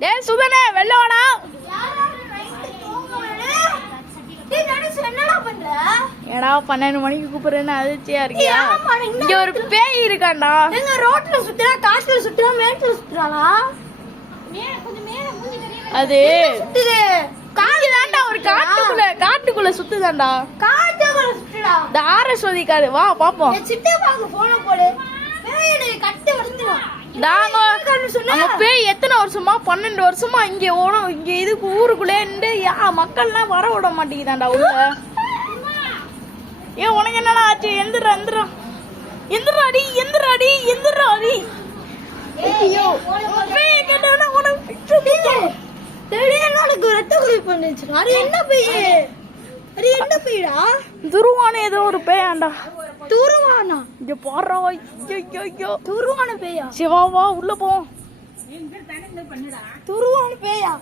டேய் சுதனே வெள்ள வாடா. ஏடா 12 மணிக்கு கூப்பிடுறேன்னு அதிர்ச்சியா இருக்கியா? இங்க ஒரு பேய் இருக்காண்டா. எங்க ரோட்ல சுத்துறா, காட்டுல சுத்துறா, மேட்ல சுத்துறாளா? அது சுத்துது. காட்டுதாண்டா, ஒரு காட்டுக்குள்ள சுத்துதாண்டா. காட்டுக்குள்ள சுத்துடா. இந்த ஆரஸ்வதி காடு வா பாப்போம். சிட்டே பாக்க போன போடு. பேய் கட்டி வந்துரும். நம்ம பேய் எத்தனை வருஷமா 12 வருஷமா இங்க ஓடும். இங்க இதுக்கு ஊருக்குள்ளே மக்கள்லாம் வர விட மாட்டேங்குதாண்டா உள்ள. ஏன் உனக்கு என்னடா ஆச்சு? எந்திராடி. ஐயோ பேய் கேட்டானா உனக்கு எனக்கு ரத்த குறிப்பு பண்ணுச்சு. அது என்ன பேய்? அது என்ன பேய்டா? துருவான ஏதோ ஒரு பேயாண்டா. துருவானா? இங்க போறா. ஐயோ துருவான பேயா? சிவா வா உள்ள போ. துருவான பேயா?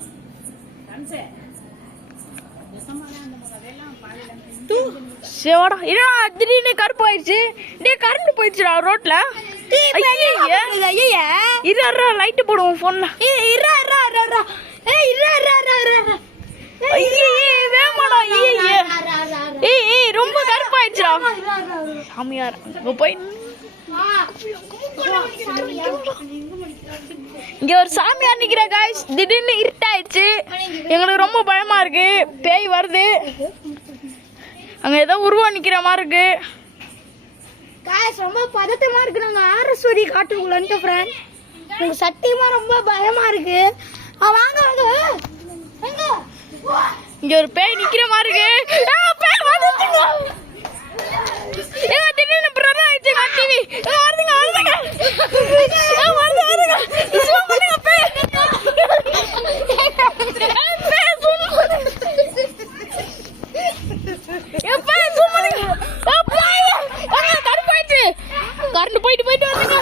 சிவாடா இதா திடீர்னு கருப்பு ஆயிடுச்சு. டேய் கரண்ட் போயிடுச்சுடா ரோட்ல. இரு லைட் போடுவோம் போன்ல. ரொம்ப கருப்பாயிடுச்சுடா சாமியார். போய் இங்க ஒரு சாமியார் நிக்கிற காய்ஸ். திடீர்னு இருட்டாயிடுச்சு. எங்களுக்கு ரொம்ப பயமா இருக்கு. பேய் வருது. அங்க ஏதோ உருவம் நிக்கிற மாதிரி இருக்கு. காய்ஸ் ரொம்ப பதட்டமா இருக்கு. நாங்க ஆரஸ்வதி காட்டுக்குள்ளன்ட்டு ஃப்ரெண்ட். எனக்கு சத்தியமா ரொம்ப பயமா இருக்கு. வாங்க எங்க இங்க ஒரு பேய் நிக்கிற மாதிரி இருக்கு. பேய் வந்துச்சுங்க. திடீர்னு பிரதர் ஆயிடுச்சு. டிவி வருதுங்க. கரண்ட் போயிட்டு வந்துங்க.